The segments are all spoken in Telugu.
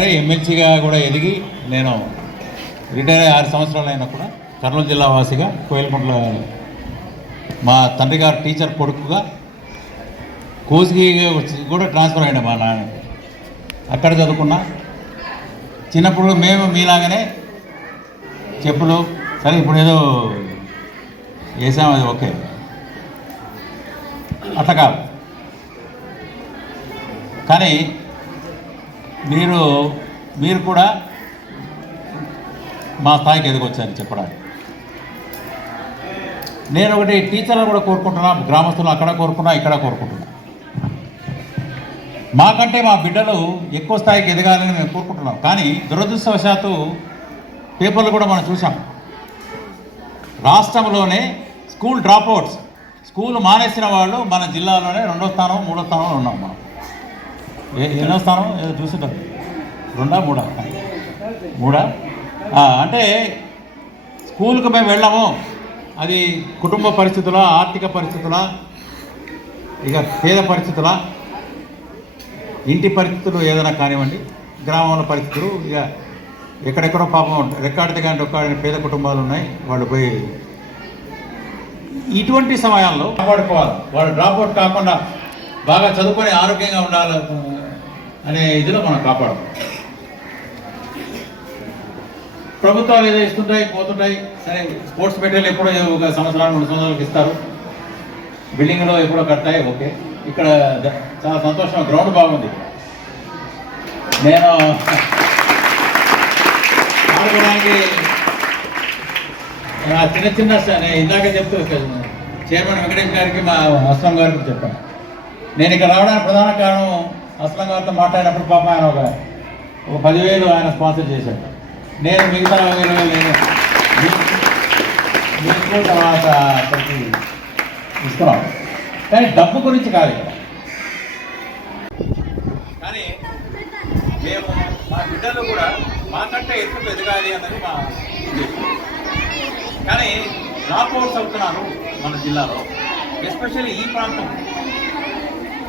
ఎమ్మెల్సీగా కూడా ఎదిగి నేను రిటైర్ 6 సంవత్సరాలు అయినా కూడా కర్నూలు జిల్లా వాసిగా కోయిలకుంట్ల మా తండ్రి గారు టీచర్ కొడుకుగా కోసిగి కూడా ట్రాన్స్ఫర్ అయినా మా నాన్న అక్కడ చదువుకున్నా. చిన్నప్పుడు మేము మీలాగానే చెప్పులు సరే ఇప్పుడు ఏదో వేసాము అది ఓకే అట్లా కాదు. కానీ మీరు కూడా మా స్థాయికి ఎదిగొచ్చారని చెప్పడానికి నేను ఒకటి టీచర్లు కూడా కోరుకుంటున్నా, గ్రామస్తులు అక్కడ కోరుకున్నా ఇక్కడ కోరుకుంటున్నా. మాకంటే మా బిడ్డలు ఎక్కువ స్థాయికి ఎదగాలని మేము కోరుకుంటున్నాం. కానీ దురదృష్టవశాత్తు పేపర్లు కూడా మనం చూసాం, రాష్ట్రంలోనే స్కూల్ డ్రాప్అవుట్స్ స్కూల్ మానేసిన వాళ్ళు మన జిల్లాలోనే 2వ స్థానం 3వ స్థానంలో ఉన్నాం. మనం ఎన్నో స్థానం ఏదో చూస్తుంటారు, 2ఆ 3ఆ అంటే స్కూల్కి మేము వెళ్ళాము. అది కుటుంబ పరిస్థితుల, ఆర్థిక పరిస్థితుల, ఇక పేద పరిస్థితుల, ఇంటి పరిస్థితులు ఏదైనా కానివ్వండి, గ్రామంలో పరిస్థితులు, ఇక ఎక్కడెక్కడో పాపం రెక్కాడితే కానీ ఒక్కడిని పేద కుటుంబాలు ఉన్నాయి. వాళ్ళు పోయి ఇటువంటి సమయాల్లో కాపాడుకోవాలి. వాళ్ళు డ్రాప్అవుట్ కాకుండా బాగా చదువుకొని ఆరోగ్యంగా ఉండాలి అనే ఇదిలో మనం కాపాడుకోవాలి. ప్రభుత్వాలు ఏదో ఇస్తుంటాయి పోతుంటాయి. సరే స్పోర్ట్స్ మెటీరియల్ ఎప్పుడో ఒక సంవత్సరాలు 2 సంవత్సరాలకు ఇస్తారు, బిల్డింగ్లో ఎప్పుడో కడతాయి ఓకే. ఇక్కడ చాలా సంతోషం, గ్రౌండ్ బాగుంది. నేను ఆడుకోవడానికి చిన్న నేను ఇందాక చెప్తూ చైర్మన్ వెంకటేష్ గారికి మా అస్లం గారికి చెప్పాను. నేను ఇక్కడ రావడానికి ప్రధాన కారణం అస్లం గారితో మాట్లాడినప్పుడు పాప ఆయన ఒక 10,000 ఆయన స్పాన్సర్ చేశాడు. నేను మిగతా 20,000 నేను మీకు తర్వాత అక్కడికి ఇస్తున్నాను. కానీ డబ్బు గురించి కాదు ఇక్కడ. కానీ మేము మా బిడ్డలు కూడా మాకంటే ఎక్కువ ఎదగాలి అన్నది మా ఉద్దేశం. కానీ డ్రాప్అవుట్స్ అవుతున్నారు మన జిల్లాలో, ఎస్పెషల్లీ ఈ ప్రాంతం,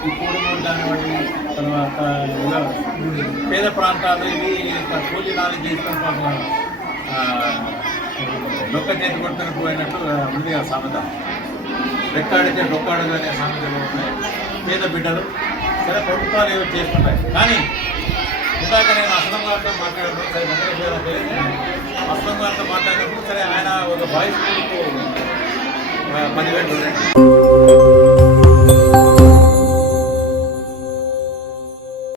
ఈ కోడుమూరు కానివ్వండి, తర్వాత పేద ప్రాంతాలు ఇవి కూలీ నాలుగు చేసుకుని డొక్క చేతి కొట్టుకుని పోయినట్టు ఉంది ఆ సామెత. రెక్కాడితే డొక్కాడు అనే సామెతలు ఉన్నాయి. పేద బిడ్డలు సరే ప్రభుత్వాలు ఏవో చేస్తుంటాయి. కానీ ఇందాక నేను అస్లం గారితో మాట్లాడినప్పుడు సరే అస్లం గారితో మాట్లాడినప్పుడు సరే ఆయన ఒక బాయ్స్ స్కూల్కు 10,000